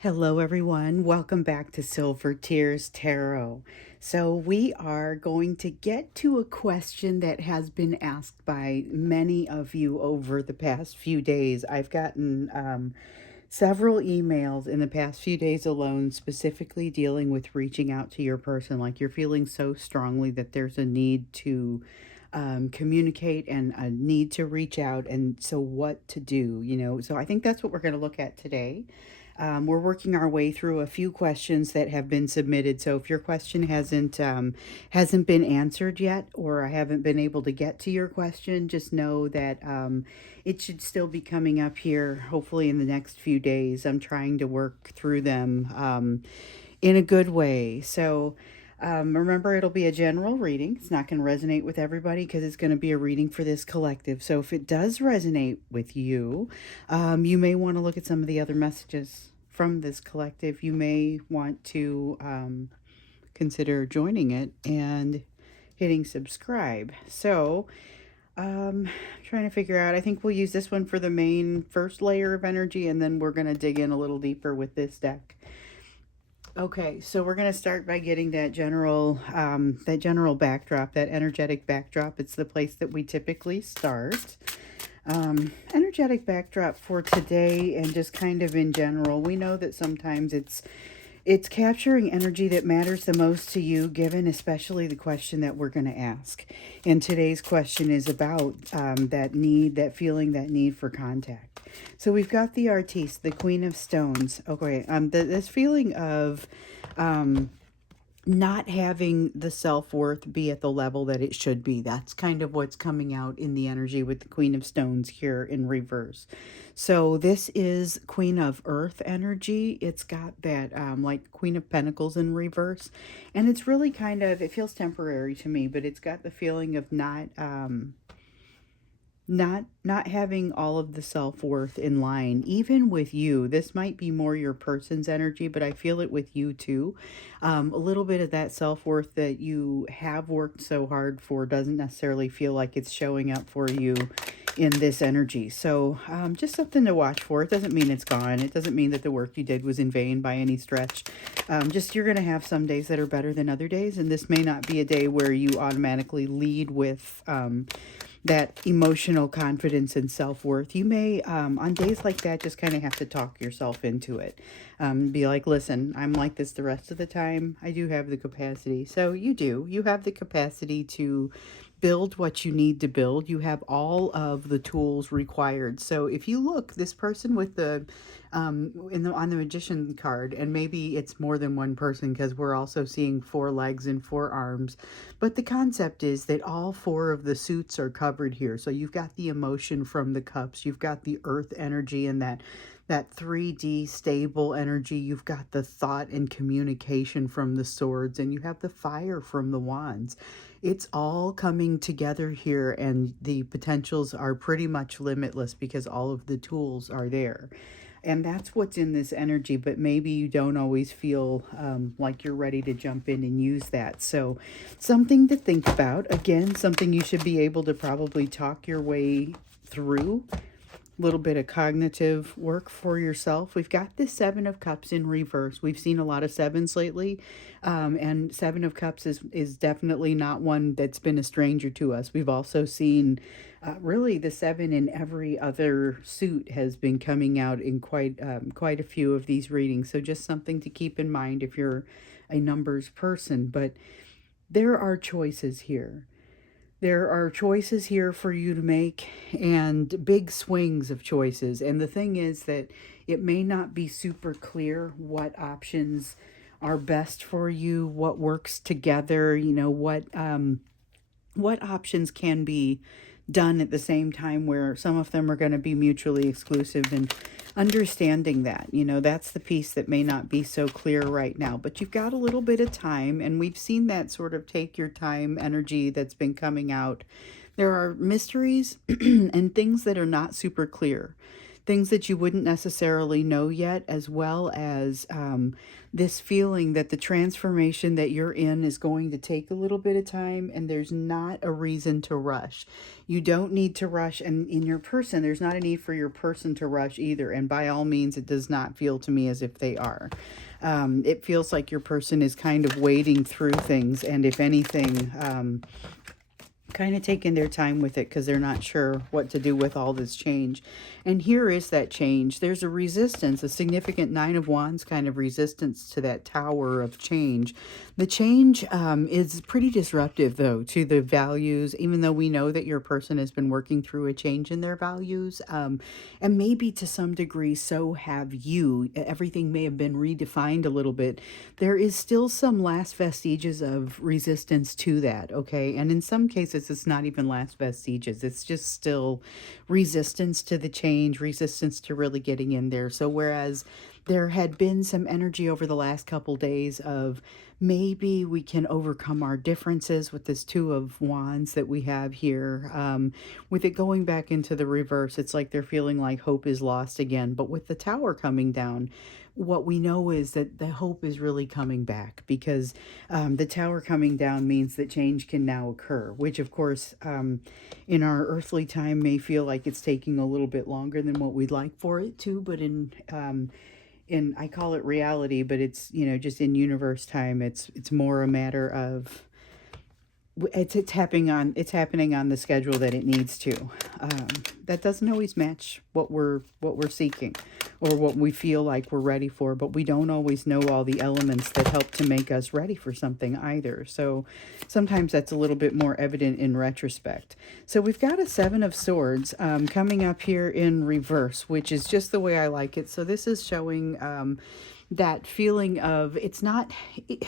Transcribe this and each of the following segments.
Hello, everyone. Welcome back to Silver Tears Tarot. So, we are going to get to a question that has been asked by many of you over the past few days. I've gotten several emails in the past few days alone, specifically dealing with reaching out to your person. Like you're feeling so strongly that there's a need to communicate and a need to reach out. And so, what to do, So, I think that's what we're going to look at today. We're working our way through a few questions that have been submitted. So if your question hasn't been answered yet, or I haven't been able to get to your question, just know that it should still be coming up here. Hopefully in the next few days. I'm trying to work through them in a good way. So. Remember, it'll be a general reading. It's not going to resonate with everybody because it's going to be a reading for this collective. So, if it does resonate with you, you may want to look at some of the other messages from this collective. You may want to consider joining it and hitting subscribe. So, trying to figure out, I think we'll use this one for the main first layer of energy, and then we're going to dig in a little deeper with this deck. Okay, so we're going to start by getting that general backdrop, that energetic backdrop. It's the place that we typically start. Energetic backdrop for today and just kind of in general. We know that sometimes it's capturing energy that matters the most to you, given especially the question that we're going to ask. And today's question is about that feeling, that need for contact. So we've got the artiste, the Queen of Stones. Okay, this feeling of not having the self-worth be at the level that it should be. That's kind of what's coming out in the energy with the Queen of Stones here in reverse. So this is Queen of Earth energy. It's got that like Queen of Pentacles in reverse. And it's really kind of, it feels temporary to me, but it's got the feeling of not having all of the self-worth in line. Even with you, this might be more your person's energy, but I feel it with you too. A little bit of that self-worth that you have worked so hard for doesn't necessarily feel like it's showing up for you in this energy. So just something to watch for. It doesn't mean it's gone. It doesn't mean that the work you did was in vain by any stretch. Just you're going to have some days that are better than other days, and this may not be a day where you automatically lead with that emotional confidence and self-worth. You may, on days like that, just kind of have to talk yourself into it. Be like, listen, I'm like this the rest of the time. I do have the capacity. So you do. You have the capacity to build what you need to build. You have all of the tools required. So if you look, this person with the on the magician card, and maybe it's more than one person because we're also seeing 4 legs and 4 arms, but the concept is that all 4 of the suits are covered here. So you've got the emotion from the cups, you've got the earth energy and that 3D stable energy, you've got the thought and communication from the swords, and you have the fire from the wands. It's all coming together here, and the potentials are pretty much limitless because all of the tools are there. And that's what's in this energy, but maybe you don't always feel like you're ready to jump in and use that. So something to think about. Again, something you should be able to probably talk your way through. Little bit of cognitive work for yourself. We've got this 7 of Cups in reverse. We've seen a lot of 7s lately, and 7 of Cups is definitely not one that's been a stranger to us. We've also seen really the 7 in every other suit has been coming out in quite a few of these readings. So just something to keep in mind if you're a numbers person. But there are choices here. There are choices here for you to make, and big swings of choices. And the thing is that it may not be super clear what options are best for you, what works together, what options can be done at the same time, where some of them are going to be mutually exclusive, and understanding that, that's the piece that may not be so clear right now, but you've got a little bit of time, and we've seen that sort of take your time energy that's been coming out. There are mysteries and things that are not super clear things that you wouldn't necessarily know yet, as well as this feeling that the transformation that you're in is going to take a little bit of time, and there's not a reason to rush. You don't need to rush, and in your person, there's not a need for your person to rush either. And by all means, it does not feel to me as if they are. It feels like your person is kind of wading through things, and if anything, kind of taking their time with it because they're not sure what to do with all this change. And here is that change. There's a resistance, a significant Nine of Wands kind of resistance to that tower of change. The change is pretty disruptive, though, to the values, even though we know that your person has been working through a change in their values. And maybe to some degree, so have you. Everything may have been redefined a little bit. There is still some last vestiges of resistance to that, okay? And in some cases, it's not even last vestiges. It's just still resistance to the change, resistance to really getting in there. So whereas there had been some energy over the last couple days of maybe we can overcome our differences with this Two of Wands that we have here. With it going back into the reverse, it's like they're feeling like hope is lost again. But with the Tower coming down, what we know is that the hope is really coming back, because the Tower coming down means that change can now occur, which of course in our earthly time may feel like it's taking a little bit longer than what we'd like for it to, but in I call it reality, but it's, you know, just in universe time, it's more a matter of it's happening on the schedule that it needs to. That doesn't always match what we're seeking or what we feel like we're ready for, but we don't always know all the elements that help to make us ready for something either. So sometimes that's a little bit more evident in retrospect. So we've got a Seven of Swords coming up here in reverse, which is just the way I like it. So this is showing that feeling of, it's not,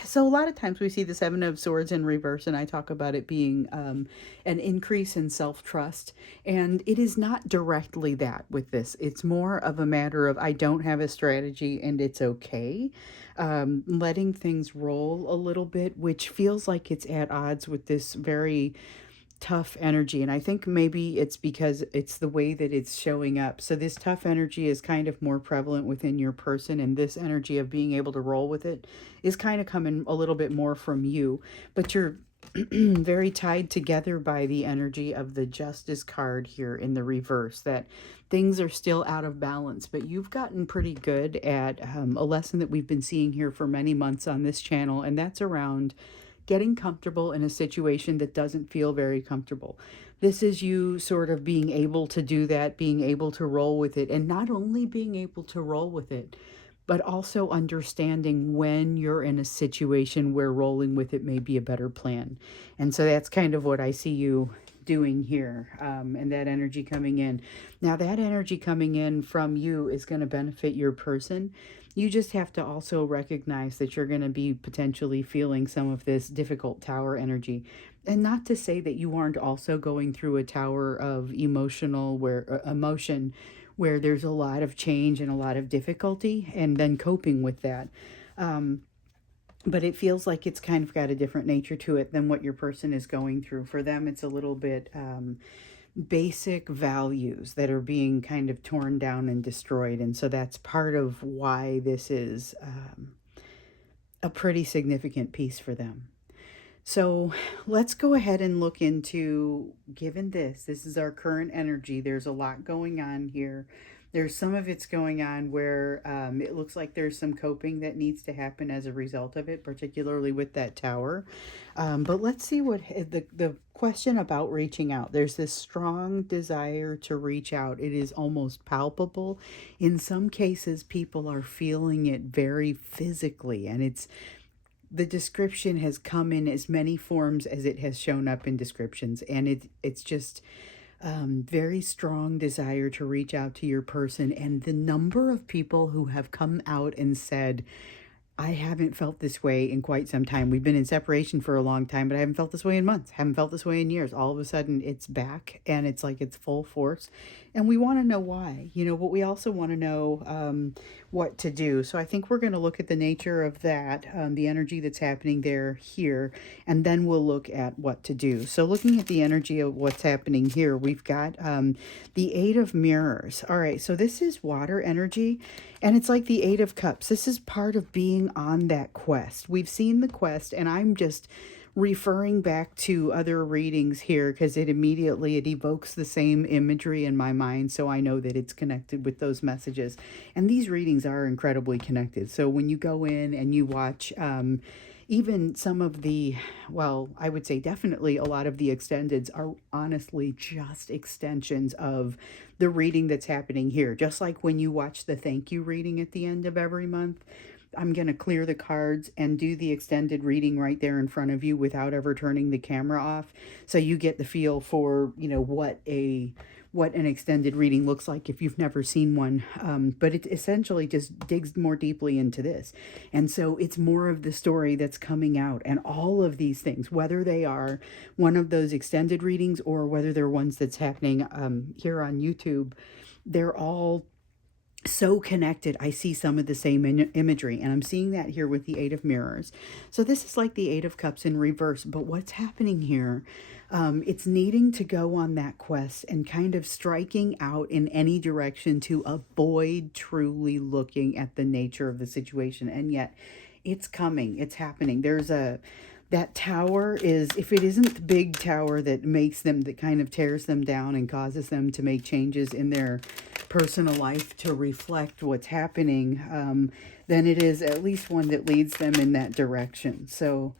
so a lot of times we see the Seven of Swords in reverse, and I talk about it being an increase in self-trust, and it is not directly that with this. It's more of a matter of, I don't have a strategy and it's okay. Letting things roll a little bit, which feels like it's at odds with this very tough energy. And I think maybe it's because it's the way that it's showing up. So this tough energy is kind of more prevalent within your person, and this energy of being able to roll with it is kind of coming a little bit more from you. But you're very tied together by the energy of the Justice card here in the reverse, that things are still out of balance, but you've gotten pretty good at a lesson that we've been seeing here for many months on this channel, and that's around getting comfortable in a situation that doesn't feel very comfortable. This is you sort of being able to do that, being able to roll with it, and not only being able to roll with it, but also understanding when you're in a situation where rolling with it may be a better plan. And so that's kind of what I see you doing here, and that energy coming in. Now, that energy coming in from you is going to benefit your person. You just have to also recognize that you're going to be potentially feeling some of this difficult Tower energy. And not to say that you aren't also going through a tower of emotion where there's a lot of change and a lot of difficulty, and then coping with that. But it feels like it's kind of got a different nature to it than what your person is going through. For them, it's a little bit basic values that are being kind of torn down and destroyed. And so that's part of why this is a pretty significant piece for them. So let's go ahead and look into, given this is our current energy, there's a lot going on here. There's some of it's going on where it looks like there's some coping that needs to happen as a result of it, particularly with that Tower. But let's see what the question about reaching out. There's this strong desire to reach out. It is almost palpable. In some cases, people are feeling it very physically, and the description has come in as many forms as it has shown up in descriptions, and it's just very strong desire to reach out to your person. And the number of people who have come out and said, I haven't felt this way in quite some time. We've been in separation for a long time, but I haven't felt this way in months. Haven't felt this way in years. All of a sudden, it's back and it's like it's full force. And we want to know why, but we also want to know what to do. So I think we're going to look at the nature of that, the energy that's happening there, here, and then we'll look at what to do. So looking at the energy of what's happening here, we've got the Eight of Mirrors. All right, so this is water energy. And it's like the Eight of Cups. This is part of being on that quest. We've seen the quest, and I'm just referring back to other readings here because it evokes the same imagery in my mind, so I know that it's connected with those messages. And these readings are incredibly connected. So when you go in and you watch even some of the, well, I would say definitely a lot of the extendeds are honestly just extensions of the reading that's happening here. Just like when you watch the thank you reading at the end of every month, I'm going to clear the cards and do the extended reading right there in front of you without ever turning the camera off. So you get the feel for, what an extended reading looks like if you've never seen one. But it essentially just digs more deeply into this. And so it's more of the story that's coming out. And all of these things, whether they are one of those extended readings or whether they're ones that's happening here on YouTube, they're all so connected. I see some of the same imagery, and I'm seeing that here with the Eight of Mirrors. So this is like the Eight of Cups in reverse, but what's happening here, it's needing to go on that quest and kind of striking out in any direction to avoid truly looking at the nature of the situation. And yet it's coming, it's happening. That tower is, if it isn't the big tower that kind of tears them down and causes them to make changes in their personal life to reflect what's happening, then it is at least one that leads them in that direction. So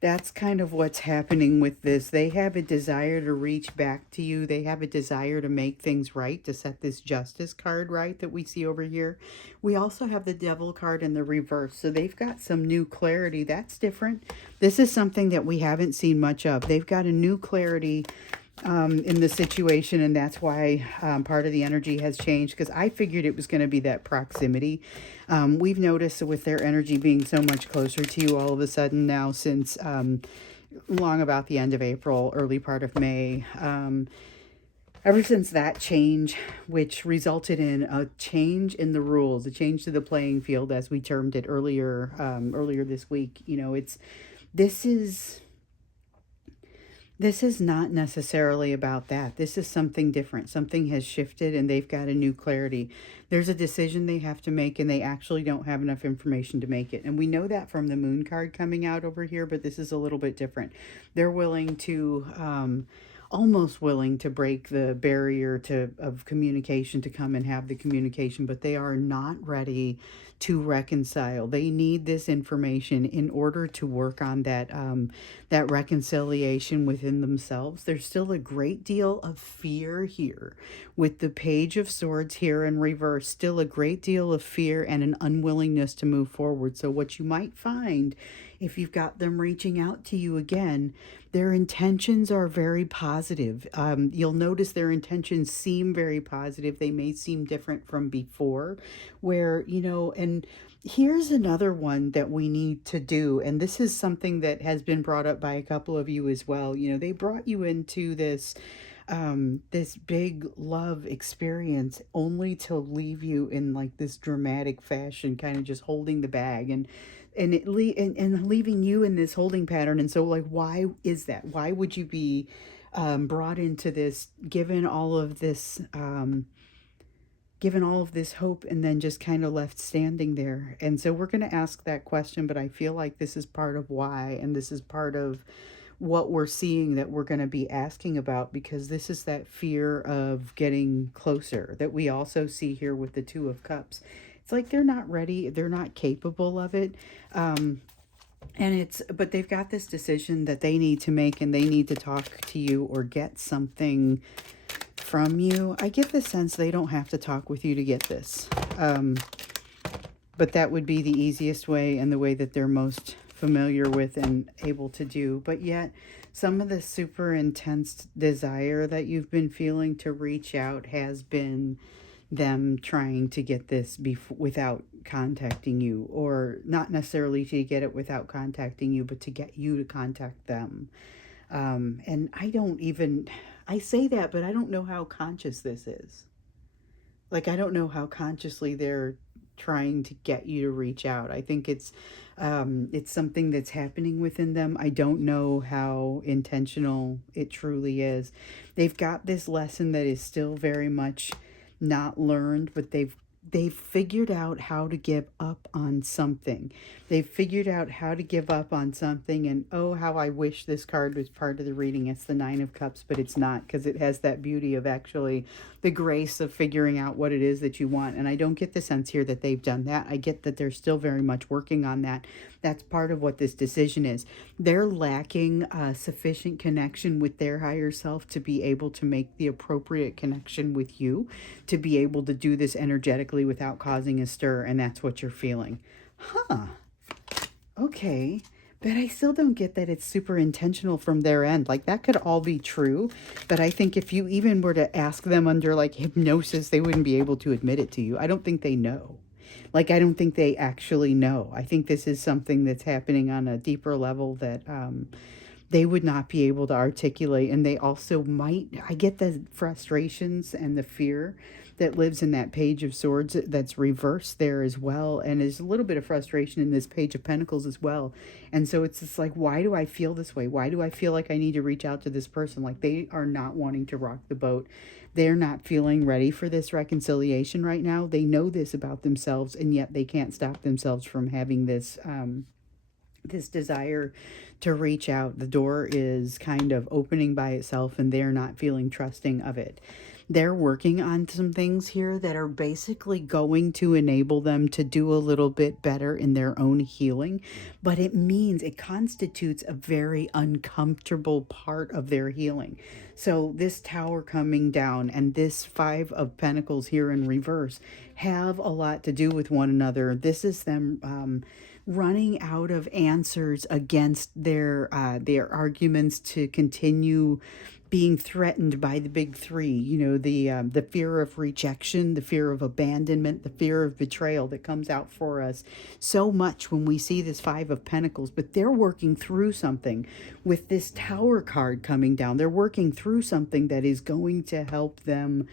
that's kind of what's happening with this. They have a desire to reach back to you. They have a desire to make things right, to set this justice card right that we see over here. We also have the Devil card in the reverse. So they've got some new clarity. That's different. This is something that we haven't seen much of. They've got a new clarity in the situation, and that's why part of the energy has changed, because I figured it was going to be that proximity. We've noticed with their energy being so much closer to you all of a sudden now since long about the end of April, early part of May. Ever since that change, which resulted in a change in the rules, a change to the playing field, as we termed it earlier this week, this is this is not necessarily about that. This is something different. Something has shifted and they've got a new clarity. There's a decision they have to make and they actually don't have enough information to make it. And we know that from the moon card coming out over here, but this is a little bit different. They're willing to, almost willing to break the barrier of communication to come and have the communication, but they are not ready to reconcile. They need this information in order to work on that reconciliation within themselves. There's still a great deal of fear here with the Page of Swords here in reverse. Still a great deal of fear and an unwillingness to move forward. So what you might find, if you've got them reaching out to you again, their intentions are very positive. You'll notice their intentions seem very positive. They may seem different from before, where, and here's another one that we need to do. And this is something that has been brought up by a couple of you as well. They brought you into this big love experience only to leave you in like this dramatic fashion, kind of just holding the bag and leaving you in this holding pattern. And so like, why is that? Why would you be brought into this, given all of this hope, and then just kind of left standing there? And so we're going to ask that question, but I feel like this is part of why, and this is part of what we're seeing that we're going to be asking about, because this is that fear of getting closer that we also see here with the Two of Cups. It's like they're not ready, they're not capable of it. But they've got this decision that they need to make, and they need to talk to you or get something from you. I get the sense they don't have to talk with you to get this. But that would be the easiest way and the way that they're most familiar with and able to do. But yet, some of the super intense desire that you've been feeling to reach out has been them trying to get this without contacting you, or not necessarily to get it without contacting you, but to get you to contact them. And I say that, but I don't know how conscious this is. Like, I don't know how consciously they're trying to get you to reach out. I think it's something that's happening within them. I don't know how intentional it truly is. They've got this lesson that is still very much not learned, but they've figured out how to give up on something. They've figured out how to give up on something, and oh, how I wish this card was part of the reading. It's the Nine of Cups, but it's not, because it has that beauty of actually the grace of figuring out what it is that you want. And I don't get the sense here that they've done that. I get that they're still very much working on that. That's part of what this decision is. They're lacking sufficient connection with their higher self to be able to make the appropriate connection with you, to be able to do this energetically without causing a stir. And that's what you're feeling. Huh. Okay. But I still don't get that it's super intentional from their end. Like, that could all be true. But I think if you even were to ask them under like hypnosis, they wouldn't be able to admit it to you. I don't think they know. Like, I don't think they actually know. I think this is something that's happening on a deeper level that they would not be able to articulate. And they also might, I get the frustrations and the fear that lives in that Page of Swords that's reversed there as well. And there's a little bit of frustration in this Page of Pentacles as well. And so it's just like, why do I feel this way? Why do I feel like I need to reach out to this person? Like, they are not wanting to rock the boat. They're not feeling ready for this reconciliation right now. They know this about themselves, and yet they can't stop themselves from having this this desire to reach out. The door is kind of opening by itself, and they're not feeling trusting of it. They're working on some things here that are basically going to enable them to do a little bit better in their own healing, but it constitutes a very uncomfortable part of their healing. So this Tower coming down and this Five of Pentacles here in reverse have a lot to do with one another. This is them running out of answers against their arguments to continue being threatened by the big three. You know, the fear of rejection, the fear of abandonment, the fear of betrayal that comes out for us so much when we see this Five of Pentacles. But they're working through something with this Tower card coming down. They're working through something that is going to help them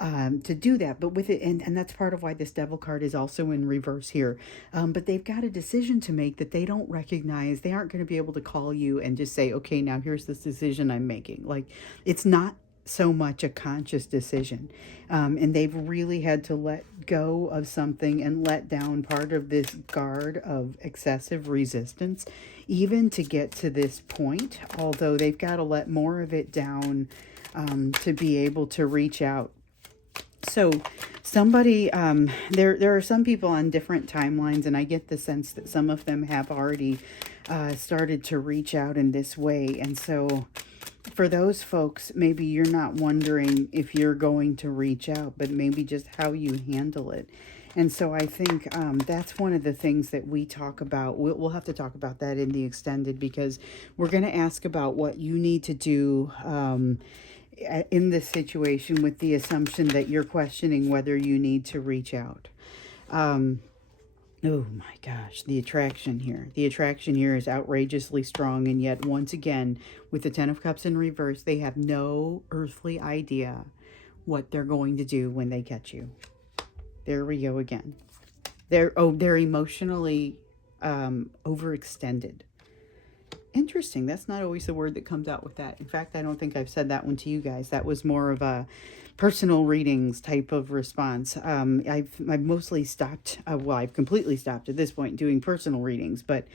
to do that. But with it, and that's part of why this Devil card is also in reverse here. But they've got a decision to make that they don't recognize. They aren't going to be able to call you and just say, okay, now here's this decision I'm making. Like, it's not so much a conscious decision. And they've really had to let go of something and let down part of this guard of excessive resistance, even to get to this point, although they've got to let more of it down to be able to reach out. So somebody, there are some people on different timelines, and I get the sense that some of them have already started to reach out in this way. And so for those folks, maybe you're not wondering if you're going to reach out, but maybe just how you handle it. And so I think that's one of the things that we talk about. We'll have to talk about that in the extended, because we're going to ask about what you need to do in this situation, with the assumption that you're questioning whether you need to reach out. Oh my gosh, the attraction here. The attraction here is outrageously strong, and yet once again, with the Ten of Cups in reverse, they have no earthly idea what they're going to do when they catch you. There we go again. They're emotionally overextended. Interesting. That's not always the word that comes out with that. In fact, I don't think I've said that one to you guys. That was more of a personal readings type of response. I've mostly stopped, well, I've completely stopped at this point doing personal readings, but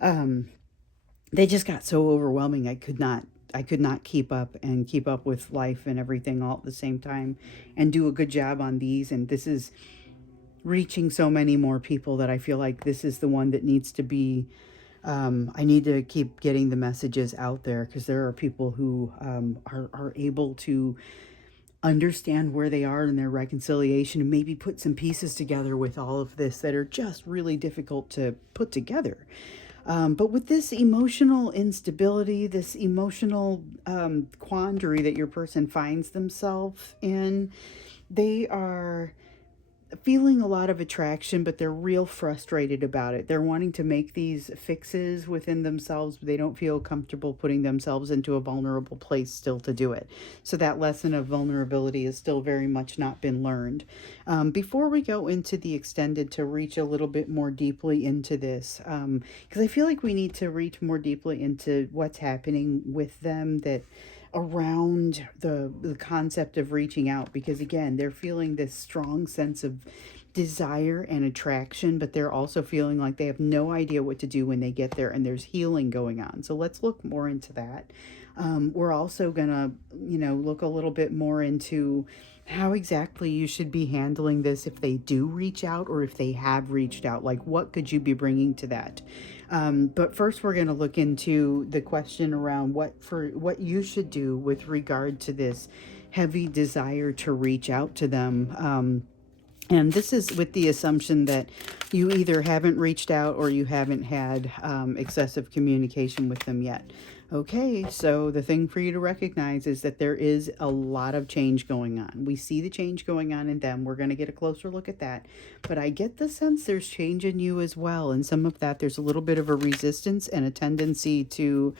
they just got so overwhelming. I could not keep up with life and everything all at the same time and do a good job on these. And this is reaching so many more people that I feel like this is the one that needs to be, I need to keep getting the messages out there, because there are people who are able to understand where they are in their reconciliation and maybe put some pieces together with all of this that are just really difficult to put together. But with this emotional instability, this emotional quandary that your person finds themselves in, they are feeling a lot of attraction, but they're real frustrated about it. They're wanting to make these fixes within themselves, but they don't feel comfortable putting themselves into a vulnerable place still to do it. So that lesson of vulnerability has still very much not been learned. Before we go into the extended to reach a little bit more deeply into this, because I feel like we need to reach more deeply into what's happening with them that around the concept of reaching out, because again they're feeling this strong sense of desire and attraction, but they're also feeling like they have no idea what to do when they get there, and there's healing going on. So let's look more into that. We're also gonna, look a little bit more into how exactly you should be handling this if they do reach out, or if they have reached out. Like, what could you be bringing to that? But first, we're going to look into the question around what you should do with regard to this heavy desire to reach out to them. And this is with the assumption that you either haven't reached out or you haven't had excessive communication with them yet. Okay, so the thing for you to recognize is that there is a lot of change going on. We see the change going on in them. We're going to get a closer look at that. But I get the sense there's change in you as well. And some of that, there's a little bit of a resistance and a tendency to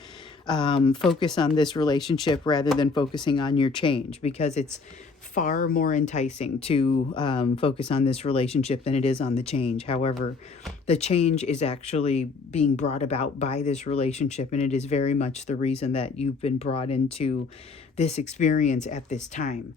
focus on this relationship rather than focusing on your change, because it's far more enticing to focus on this relationship than it is on the change. However, the change is actually being brought about by this relationship, and it is very much the reason that you've been brought into this experience at this time.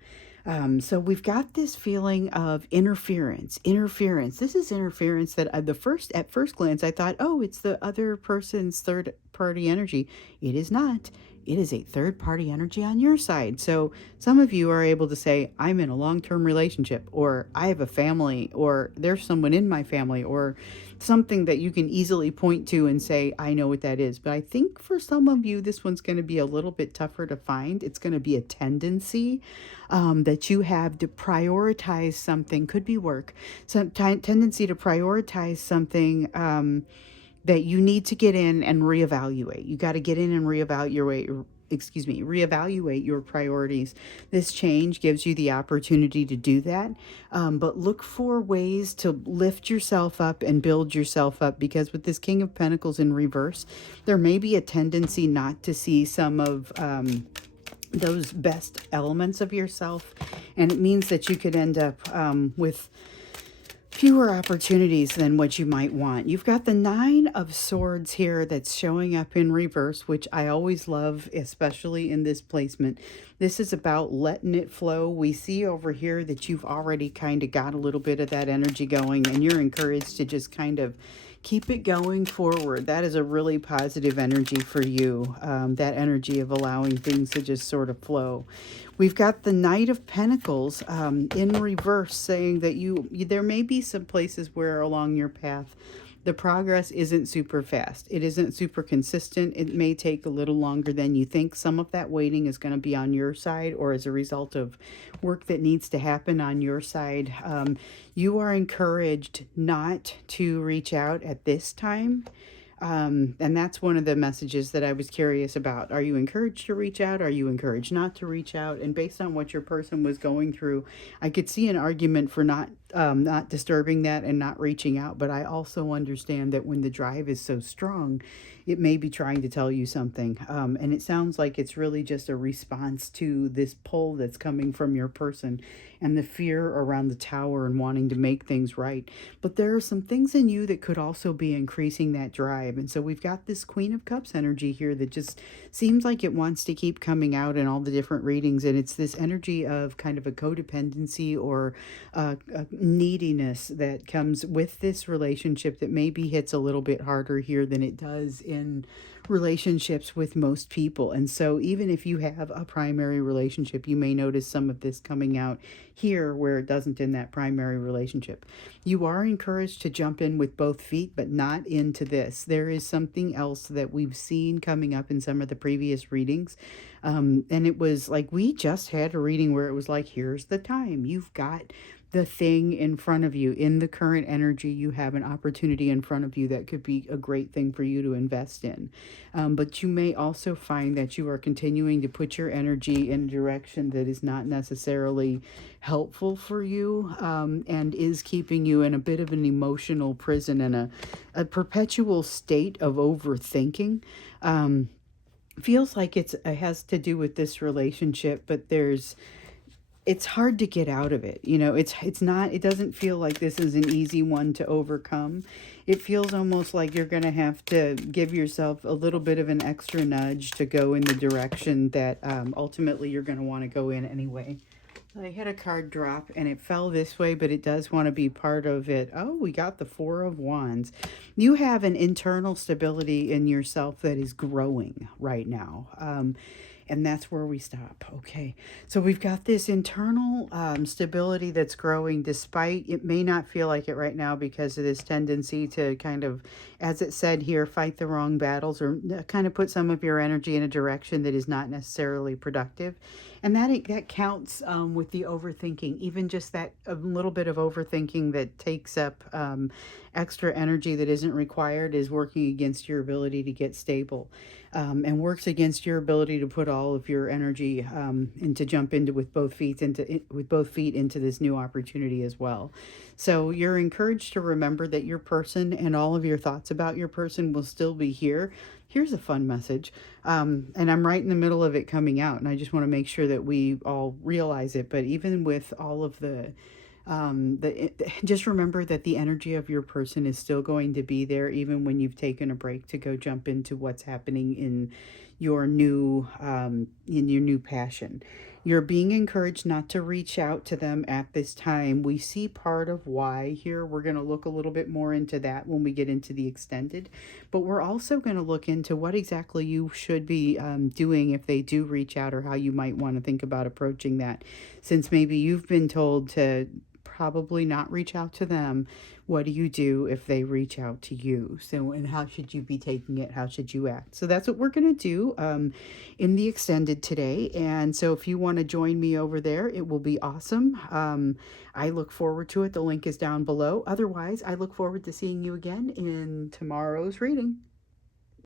So we've got this feeling of interference. Interference. This is interference that at first glance, I thought, oh, it's the other person's third party energy. It is not. It is a third party energy on your side. So some of you are able to say, I'm in a long term relationship, or I have a family, or there's someone in my family, or something that you can easily point to and say, I know what that is. But I think for some of you, this one's going to be a little bit tougher to find. It's going to be a tendency that you have to prioritize something, could be work, some tendency to prioritize something that you need to get in and reevaluate. You got to get in and reevaluate your priorities. This change gives you the opportunity to do that. But look for ways to lift yourself up and build yourself up, because with this King of Pentacles in reverse, there may be a tendency not to see some of those best elements of yourself. And it means that you could end up with fewer opportunities than what you might want. You've got the Nine of Swords here that's showing up in reverse, which I always love, especially in this placement. This is about letting it flow. We see over here that you've already kind of got a little bit of that energy going, and you're encouraged to just kind of keep it going forward. That is a really positive energy for you, that energy of allowing things to just sort of flow. We've got the Knight of Pentacles in reverse, saying that there may be some places where along your path the progress isn't super fast. It isn't super consistent. It may take a little longer than you think. Some of that waiting is going to be on your side, or as a result of work that needs to happen on your side. You are encouraged not to reach out at this time. And that's one of the messages that I was curious about. Are you encouraged to reach out? Are you encouraged not to reach out? And based on what your person was going through, I could see an argument for not disturbing that and not reaching out. But I also understand that when the drive is so strong, it may be trying to tell you something. And it sounds like it's really just a response to this pull that's coming from your person and the fear around the tower and wanting to make things right. But there are some things in you that could also be increasing that drive. And so we've got this Queen of Cups energy here that just seems like it wants to keep coming out in all the different readings. And it's this energy of kind of a codependency or a neediness that comes with this relationship that maybe hits a little bit harder here than it does in relationships with most people. And so even if you have a primary relationship, you may notice some of this coming out here where it doesn't in that primary relationship. You are encouraged to jump in with both feet, but not into this. There is something else that we've seen coming up in some of the previous readings. And it was like we just had a reading where it was like, here's the time. You've got the thing in front of you. In the current energy, you have an opportunity in front of you that could be a great thing for you to invest in. But you may also find that you are continuing to put your energy in a direction that is not necessarily helpful for you, and is keeping you in a bit of an emotional prison and a perpetual state of overthinking. Um, Feels like it has to do with this relationship, but it's hard to get out of it. It's not, it doesn't feel like this is an easy one to overcome. It feels almost like you're going to have to give yourself a little bit of an extra nudge to go in the direction that ultimately you're going to want to go in anyway. I had a card drop and it fell this way, but it does want to be part of it. Oh, we got the Four of Wands. You have an internal stability in yourself that is growing right now. And that's where we stop. Okay. So we've got this internal stability that's growing, despite it may not feel like it right now because of this tendency to kind of, as it said here, fight the wrong battles, or kind of put some of your energy in a direction that is not necessarily productive. And that counts with the overthinking, even just that a little bit of overthinking that takes up extra energy that isn't required is working against your ability to get stable, and works against your ability to put all of your energy and to jump into with both feet into this new opportunity as well. So you're encouraged to remember that your person and all of your thoughts about your person will still be here. Here's a fun message. And I'm right in the middle of it coming out, and I just want to make sure that we all realize it. But even with all of just remember that the energy of your person is still going to be there, even when you've taken a break to go jump into what's happening in your new passion. You're being encouraged not to reach out to them at this time. We see part of why here. We're going to look a little bit more into that when we get into the extended, but we're also going to look into what exactly you should be doing if they do reach out, or how you might want to think about approaching that, since maybe you've been told to probably not reach out to them. What do you do if they reach out to you? So, and how should you be taking it? How should you act? So that's what we're going to do in the extended today. And so if you want to join me over there, it will be awesome. I look forward to it. The link is down below. Otherwise, I look forward to seeing you again in tomorrow's reading.